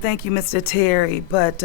Thank you, Mr. Terry. But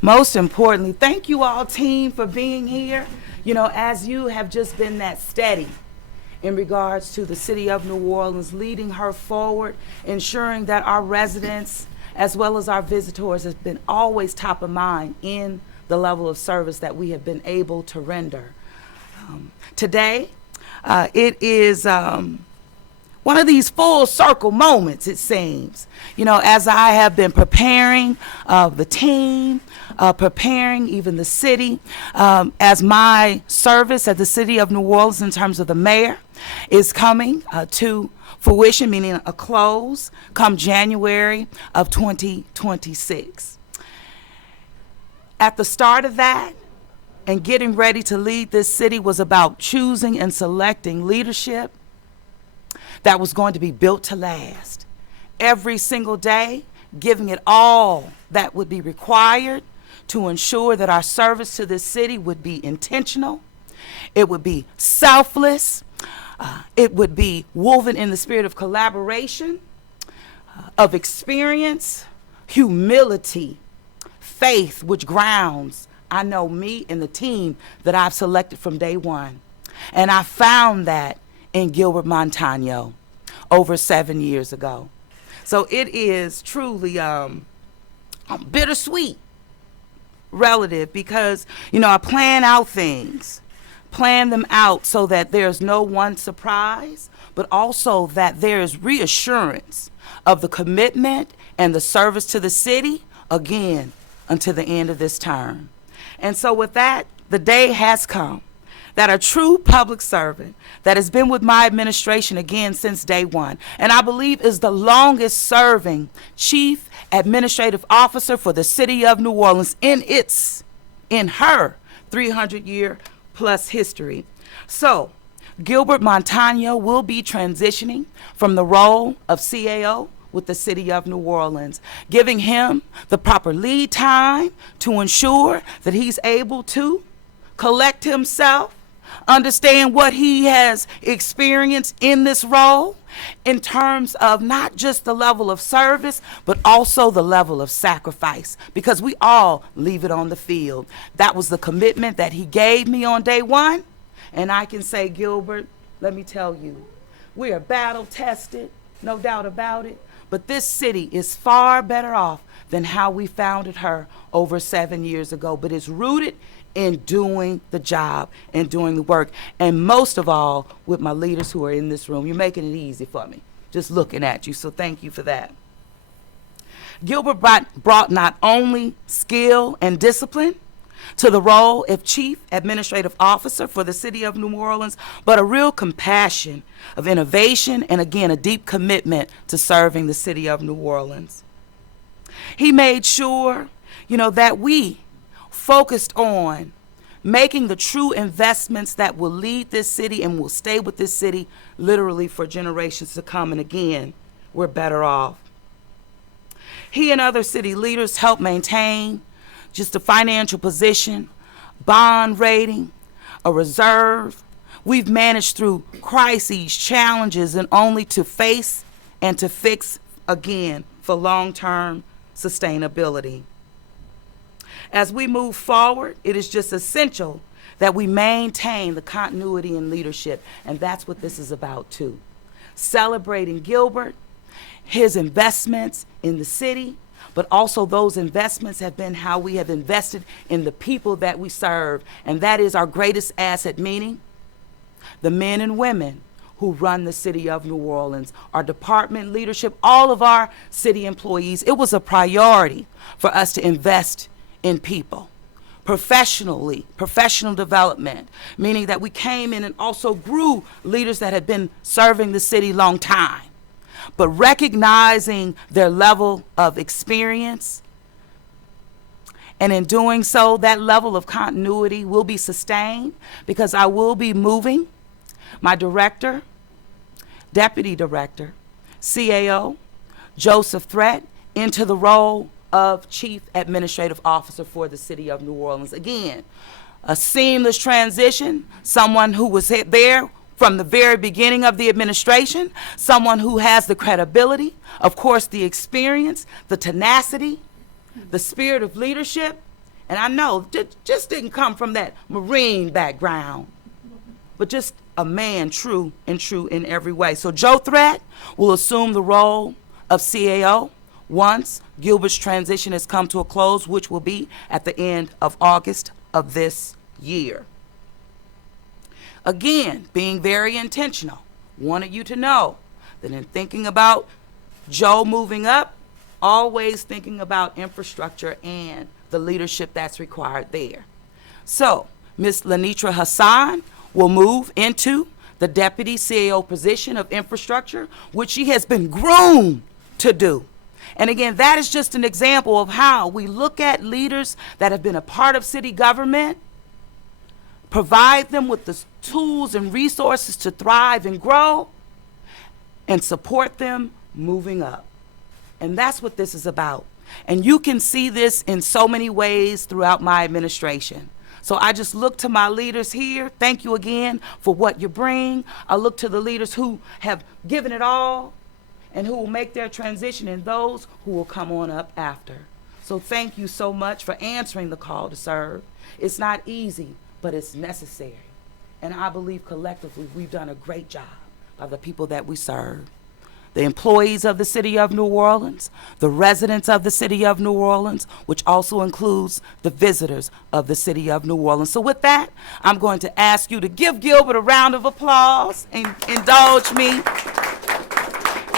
most importantly, thank you all, team, for being here. You know, as you have just been that steady in regards to the city of New Orleans, leading her forward, ensuring that our residents as well as our visitors has been always top of mind in the level of service that we have been able to render. Today, it is one of these full circle moments, it seems. You know, as I have been preparing the team, preparing even the city, as my service at the city of New Orleans in terms of the mayor is coming to fruition, meaning a close, come January of 2026. At the start of that, and getting ready to lead this city was about choosing and selecting leadership that was going to be built to last. Every single day, giving it all that would be required to ensure that our service to this city would be intentional, it would be selfless, it would be woven in the spirit of collaboration, of experience, humility, faith, which grounds, I know, me and the team that I've selected from day one. And I found that in Gilbert Montaño over 7 years ago. So it is truly bittersweet relative because, you know, I plan out things, plan them out so that there's no one surprise, but also that there is reassurance of the commitment and the service to the city, again, until the end of this term. And so with that, the day has come that a true public servant that has been with my administration again since day one, and I believe is the longest serving chief administrative officer for the city of New Orleans in her 300-year plus history. So Gilbert Montaño will be transitioning from the role of CAO with the city of New Orleans, giving him the proper lead time to ensure that he's able to collect himself, understand what he has experienced in this role in terms of not just the level of service, but also the level of sacrifice, because we all leave it on the field. That was the commitment that he gave me on day one. And I can say, Gilbert, let me tell you, we are battle tested, no doubt about it. But this city is far better off than how we founded her over 7 years ago. But it's rooted in doing the job and doing the work. And most of all, with my leaders who are in this room. You're making it easy for me, just looking at you. So thank you for that. Gilbert brought not only skill and discipline to the role of Chief Administrative Officer for the city of New Orleans, but a real compassion of innovation and, again, a deep commitment to serving the city of New Orleans. He made sure, you know, that we focused on making the true investments that will lead this city and will stay with this city literally for generations to come. And again, we're better off. He and other city leaders helped maintain just a financial position, bond rating, a reserve. We've managed through crises, challenges, and only to face and to fix again for long-term sustainability. As we move forward, it is just essential that we maintain the continuity in leadership, and that's what this is about too. Celebrating Gilbert, his investments in the city, but also those investments have been how we have invested in the people that we serve, and that is our greatest asset, meaning the men and women who run the city of New Orleans, our department leadership, all of our city employees. It was a priority for us to invest in people. Professionally, professional development, meaning that we came in and also grew leaders that had been serving the city long time. But recognizing their level of experience, and in doing so, that level of continuity will be sustained because I will be moving my director, deputy director, CAO, Joseph Threat, into the role of Chief Administrative Officer for the city of New Orleans. Again, a seamless transition, someone who was there from the very beginning of the administration, someone who has the credibility, of course, the experience, the tenacity, the spirit of leadership. And I know just didn't come from that Marine background, but just a man true in every way. So Joe Threat will assume the role of CAO once Gilbert's transition has come to a close, which will be at the end of August of this year. Again, being very intentional, wanted you to know that in thinking about Joe moving up, always thinking about infrastructure and the leadership that's required there. So, Ms. Lenitra Hassan will move into the Deputy CAO position of infrastructure, which she has been groomed to do. And again, that is just an example of how we look at leaders that have been a part of city government, provide them with the tools and resources to thrive and grow, and support them moving up. And that's what this is about. And you can see this in so many ways throughout my administration. So I just look to my leaders here. Thank you again for what you bring. I look to the leaders who have given it all and who will make their transition, and those who will come on up after. So thank you so much for answering the call to serve. It's not easy, but it's necessary. And I believe collectively we've done a great job by the people that we serve. The employees of the city of New Orleans, the residents of the city of New Orleans, which also includes the visitors of the city of New Orleans. So with that, I'm going to ask you to give Gilbert a round of applause and indulge me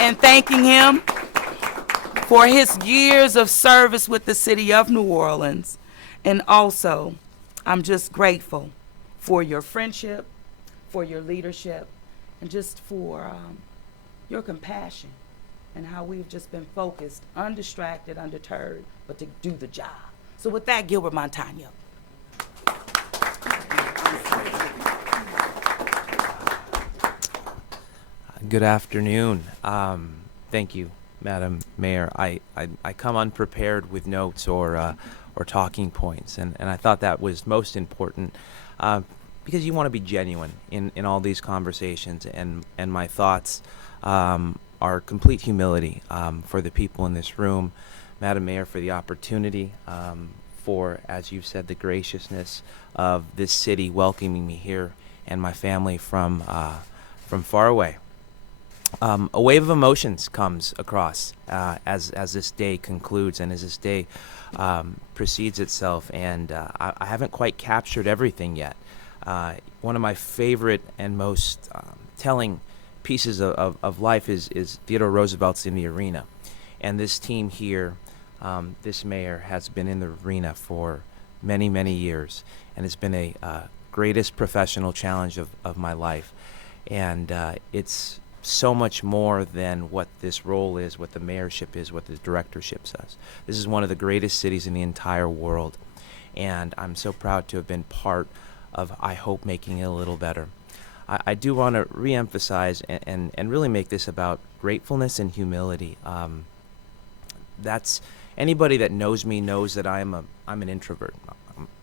in thanking him for his years of service with the city of New Orleans. And also, I'm just grateful for your friendship, for your leadership, and just for your compassion and how we've just been focused, undistracted, undeterred, but to do the job. So with that, Gilbert Montaño. Good afternoon. Thank you, Madam Mayor. I come unprepared with notes or talking points, and I thought that was most important because you want to be genuine in all these conversations, and my thoughts are complete humility for the people in this room, Madam Mayor, for the opportunity, for, as you've said, the graciousness of this city welcoming me here and my family from far away. A wave of emotions comes across as this day concludes and as this day precedes itself, and I haven't quite captured everything yet. One of my favorite and most telling pieces of life is Theodore Roosevelt's In the Arena, and this team here, this mayor, has been in the arena for many, many years, and it's been a greatest professional challenge of my life, and it's so much more than what this role is, what the mayorship is, what the directorship says. This is one of the greatest cities in the entire world, and I'm so proud to have been part of, I hope, making it a little better. I do want to reemphasize and really make this about gratefulness and humility. That's anybody that knows me knows that I'm an introvert.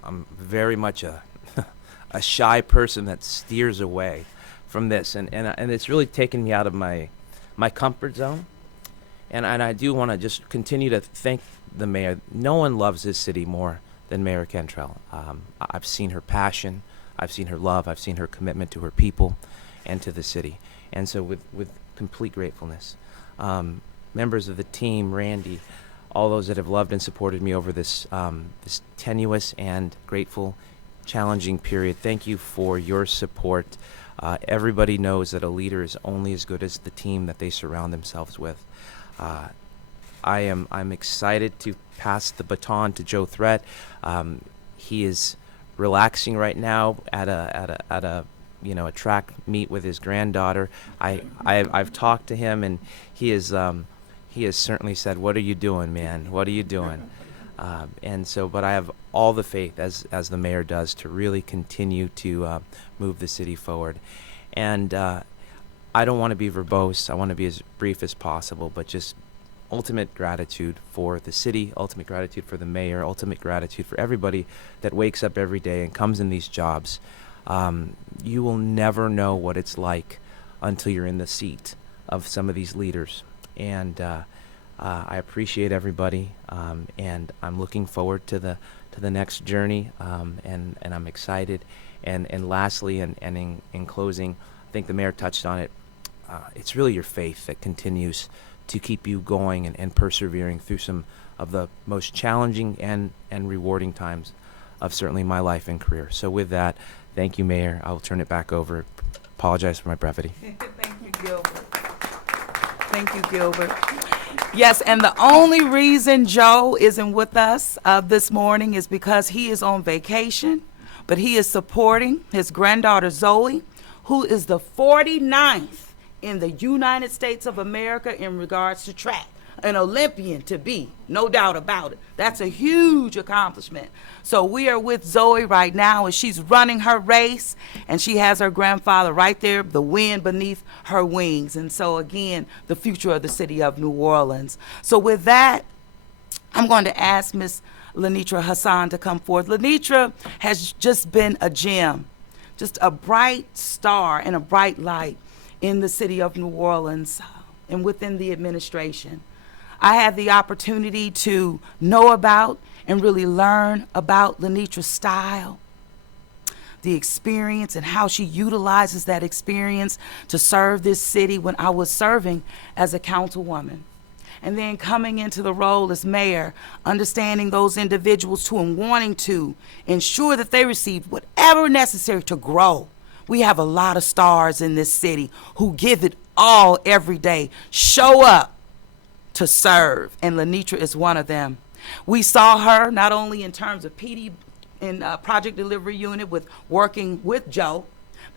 I'm very much a a shy person that steers away from this, and it's really taken me out of my comfort zone, and I do want to just continue to thank the mayor. No one loves this city more than Mayor Cantrell. I've seen her passion, I've seen her love, I've seen her commitment to her people and to the city, and so with complete gratefulness. Members of the team, Randy, all those that have loved and supported me over this this tenuous and grateful, challenging period, thank you for your support. Everybody knows that a leader is only as good as the team that they surround themselves with. I'm excited to pass the baton to Joe Threat. He is relaxing right now at a a track meet with his granddaughter. I've talked to him, and he has certainly said, "What are you doing, man? What are you doing?" And so, but I have all the faith, as the mayor does, to really continue to move the city forward. And I don't want to be verbose. I want to be as brief as possible, but just ultimate gratitude for the city, ultimate gratitude for the mayor, ultimate gratitude for everybody that wakes up every day and comes in these jobs. You will never know what it's like until you're in the seat of some of these leaders. And I appreciate everybody, and I'm looking forward to the next journey, and I'm excited. And lastly, and in closing, I think the mayor touched on it. It's really your faith that continues to keep you going and persevering through some of the most challenging and rewarding times of certainly my life and career. So with that, thank you, Mayor. I'll turn it back over. Apologize for my brevity. Thank you, Gilbert. Thank you, Gilbert. Yes, and the only reason Joe isn't with us this morning is because he is on vacation, but he is supporting his granddaughter Zoe, who is the 49th in the United States of America in regards to track. An Olympian to be, no doubt about it. That's a huge accomplishment. So we are with Zoe right now as she's running her race, and she has her grandfather right there, the wind beneath her wings. And so again, the future of the city of New Orleans. So with that, I'm going to ask Miss Lenitra Hassan to come forth. Lenitra has just been a gem, just a bright star and a bright light in the city of New Orleans and within the administration. I had the opportunity to know about and really learn about Lenitra's style, the experience, and how she utilizes that experience to serve this city when I was serving as a councilwoman. And then coming into the role as mayor, understanding those individuals too and wanting to ensure that they receive whatever necessary to grow. We have a lot of stars in this city who give it all every day, show up to serve, and Lenitra is one of them. We saw her not only in terms of PD and Project Delivery Unit with working with Joe,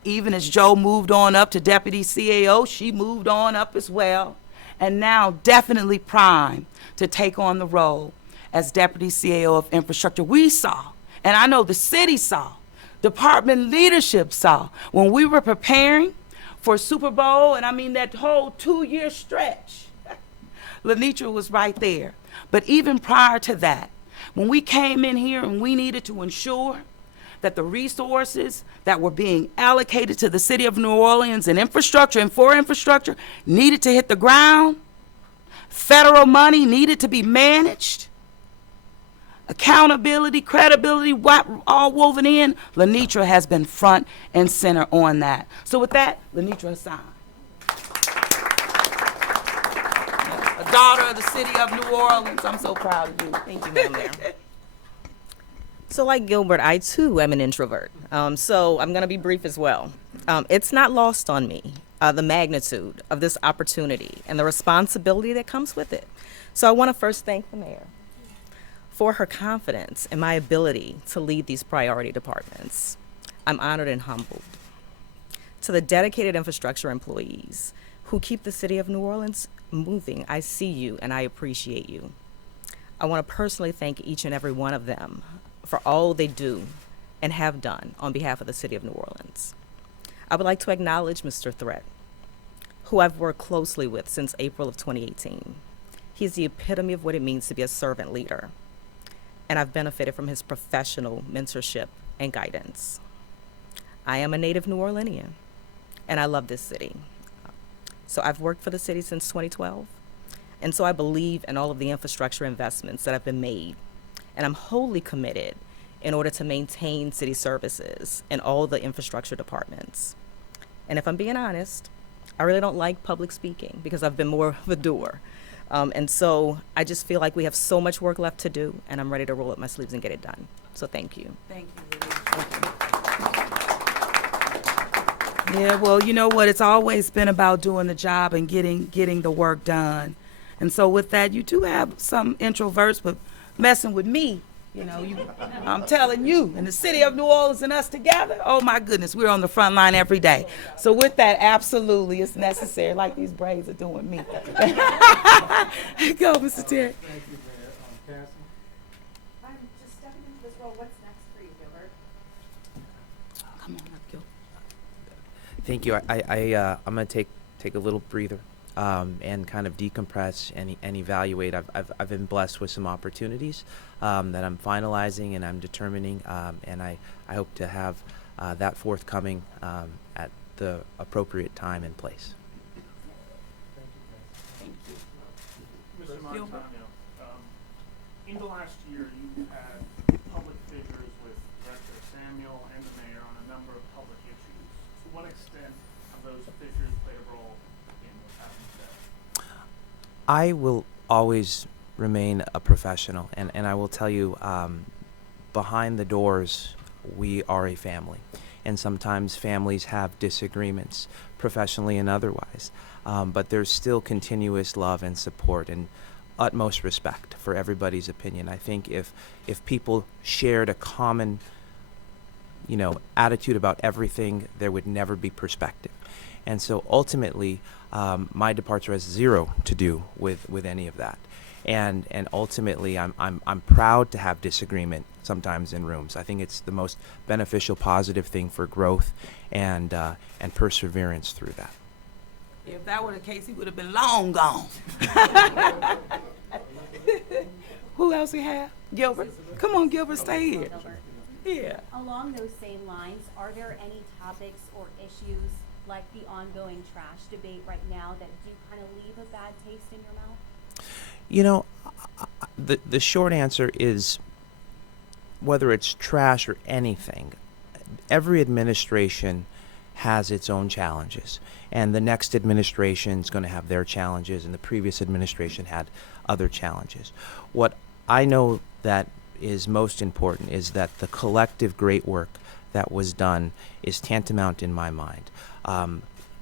even as Joe moved on up to Deputy CAO, she moved on up as well, and now definitely primed to take on the role as Deputy CAO of Infrastructure. We saw, and I know the city saw, department leadership saw, when we were preparing for Super Bowl, and I mean that whole 2-year stretch, Lenitra was right there. But even prior to that, when we came in here and we needed to ensure that the resources that were being allocated to the city of New Orleans and infrastructure and for infrastructure needed to hit the ground, federal money needed to be managed, accountability, credibility, all woven in, Lenitra has been front and center on that. So with that, Lenitra Hassan. A daughter of the city of New Orleans. I'm so proud of you. Thank you, Madam Mayor. So like Gilbert, I too am an introvert. So I'm going to be brief as well. It's not lost on me, the magnitude of this opportunity and the responsibility that comes with it. So I want to first thank the mayor for her confidence in my ability to lead these priority departments. I'm honored and humbled. To the dedicated infrastructure employees who keep the city of New Orleans moving, I see you and I appreciate you. I want to personally thank each and every one of them for all they do and have done on behalf of the city of New Orleans. I would like to acknowledge Mr. Threat, who I've worked closely with since April of 2018. He's the epitome of what it means to be a servant leader, and I've benefited from his professional mentorship and guidance. I am a native New Orleanian, and I love this city. So I've worked for the city since 2012, and so I believe in all of the infrastructure investments that have been made, and I'm wholly committed in order to maintain city services in all the infrastructure departments. And if I'm being honest, I really don't like public speaking because I've been more of a doer. And so I just feel like we have so much work left to do, and I'm ready to roll up my sleeves and get it done. So thank you. Thank you. Thank you. Yeah, well, you know what? It's always been about doing the job and getting the work done. And so with that, you do have some introverts, but messing with me, I'm telling you, in the city of New Orleans and us together, oh my goodness, we're on the front line every day. So with that, absolutely, it's necessary, like these braids are doing me. Go, Mr. Terry. Thank you, Mayor. Cassie? I'm just stepping into this role. What's next for you, Gilbert? Come on up, Gil. Thank you. I'm going to take a little breather and kind of decompress and evaluate. I've been blessed with some opportunities that I'm finalizing and I'm determining, and I hope to have that forthcoming at the appropriate time and place. Mr. Gilbert? Montaño, in the last year, you've had public figures with Director Samuel and the mayor on a number of public issues. To what extent have those figures played a role in what's happening today? I will always remain a professional, and I will tell you, behind the doors, we are a family. And sometimes families have disagreements, professionally and otherwise. But there's still continuous love and support and utmost respect for everybody's opinion. I think if people shared a common, attitude about everything, there would never be perspective. And so ultimately, my departure has zero to do with any of that. And ultimately, I'm proud to have disagreement sometimes in rooms. I think it's the most beneficial, positive thing for growth and perseverance through that. If that were the case, he would have been long gone. Who else we have? Gilbert? Come on, Gilbert, stay here. Yeah. Along those same lines, are there any topics or issues like the ongoing trash debate right now that do kind of leave a bad taste in your mouth? The short answer is, whether it's trash or anything, every administration has its own challenges, and the next administration is going to have their challenges, and the previous administration had other challenges. What I know that is most important is that the collective great work that was done is tantamount in my mind.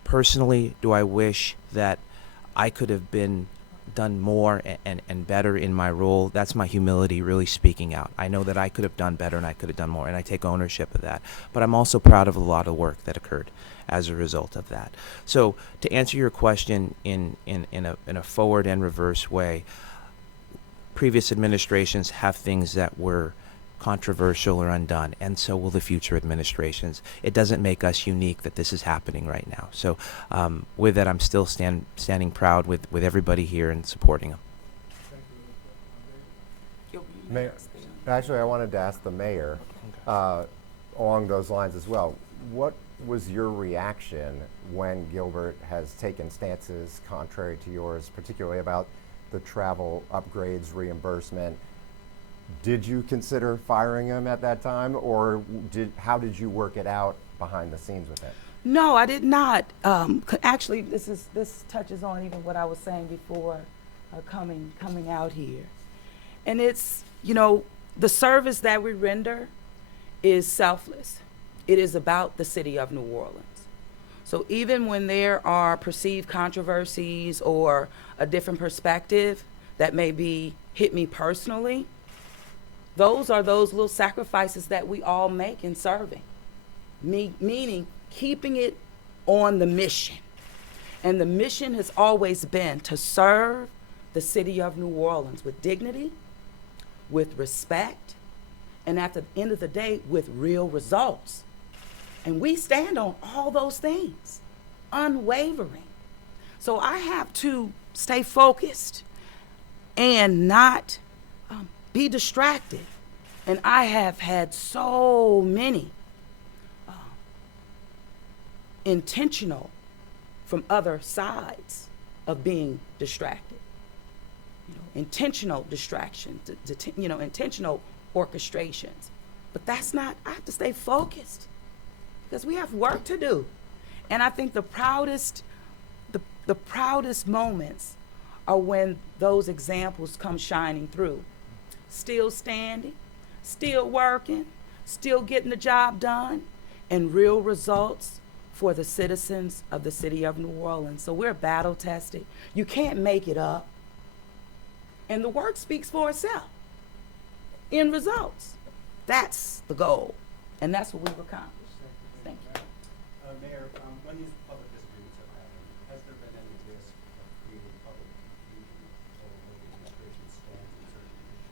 Personally, do I wish that I could have done more and better in my role? That's my humility really speaking out. I know that I could have done better and I could have done more, and I take ownership of that. But I'm also proud of a lot of work that occurred as a result of that. So to answer your question in a forward and reverse way, previous administrations have things that were controversial or undone, and so will the future administrations. It doesn't make us unique that this is happening right now. So with that, I'm still standing proud with everybody here and supporting them. Mayor, actually, I wanted to ask the mayor along those lines as well. What was your reaction when Gilbert has taken stances contrary to yours, particularly about the travel upgrades reimbursement? Did you consider firing him at that time, or how did you work it out behind the scenes with him? No, I did not. Actually, this touches on even what I was saying before coming out here. And it's, the service that we render is selfless. It is about the city of New Orleans. So even when there are perceived controversies or a different perspective that maybe hit me personally, those are those little sacrifices that we all make in serving. Meaning keeping it on the mission. And the mission has always been to serve the city of New Orleans with dignity, with respect, and at the end of the day, with real results. And we stand on all those things, unwavering. So I have to stay focused and not be distracted. And I have had so many intentional from other sides of being distracted. Intentional distraction, intentional orchestrations. But that's not, I have to stay focused because we have work to do. And I think the proudest moments are when those examples come shining through. Still standing, still working, still getting the job done, and real results for the citizens of the city of New Orleans. So we're battle tested. You can't make it up. And the work speaks for itself in results. That's the goal. And that's what we've accomplished. Thank you. Mayor, when these public disagreements have happened, has there been any risk of creating public confusion over where the administration stands in certain issues?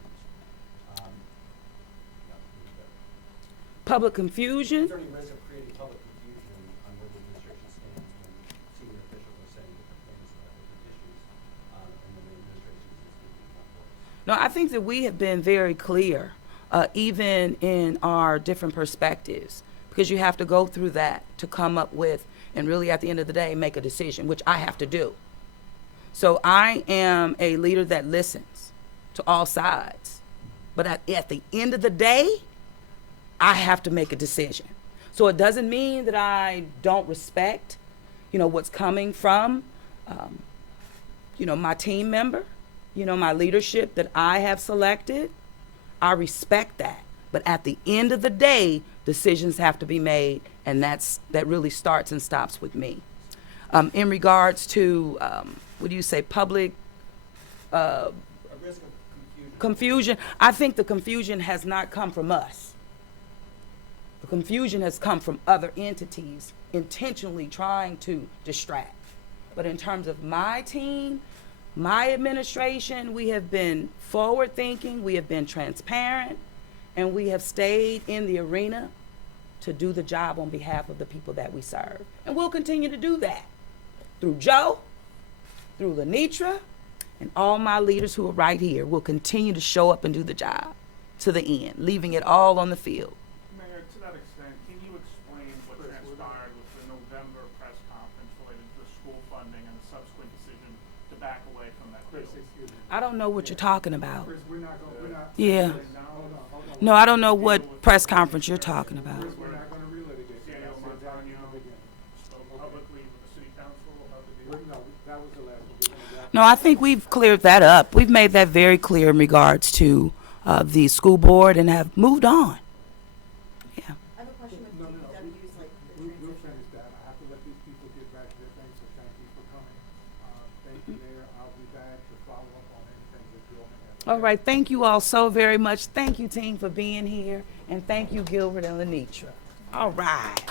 Public confusion. Is there any risk of creating public confusion on where the administration stands when senior officials are saying different things about different issues, and then the administration is speaking one voice? No, I think that we have been very clear, even in our different perspectives, because you have to go through that to come up with, and really at the end of the day, make a decision, which I have to do. So I am a leader that listens to all sides. But at the end of the day, I have to make a decision. So it doesn't mean that I don't respect, what's coming from, my team member, my leadership that I have selected. I respect that. But at the end of the day, decisions have to be made, and that really starts and stops with me. In regards to, public A risk of confusion. confusion, I think the confusion has not come from us. The confusion has come from other entities intentionally trying to distract. But in terms of my team, my administration, we have been forward-thinking, we have been transparent, and we have stayed in the arena to do the job on behalf of the people that we serve. And we'll continue to do that through Joe, through Lenitra, and all my leaders who are right here. We'll continue to show up and do the job to the end, leaving it all on the field. Mayor, to that extent, can you explain what transpired with the November press conference related to the school funding and the subsequent decision to back away from that bill? I don't know what you're talking about. Chris, we're not. Yeah. Hold on. No, I don't know what press conference you're talking about. We're not gonna relitigate. CAO Montaño spoke publicly with the city council about the deal? No, that was the last one. We're gonna wrap No, I think we've cleared that up. We've made that very clear in regards to the school board and have moved on. Yeah. I have a question with No, DPW's, like, the We'll transition. finish that. I have to let these people get back to their things, so thank you for coming. Thank you, Mayor. I'll be back to follow up on anything that you all may have. All right. Thank you all so very much. Thank you, team, for being here. And thank you, Gilbert and Lenitra. All right.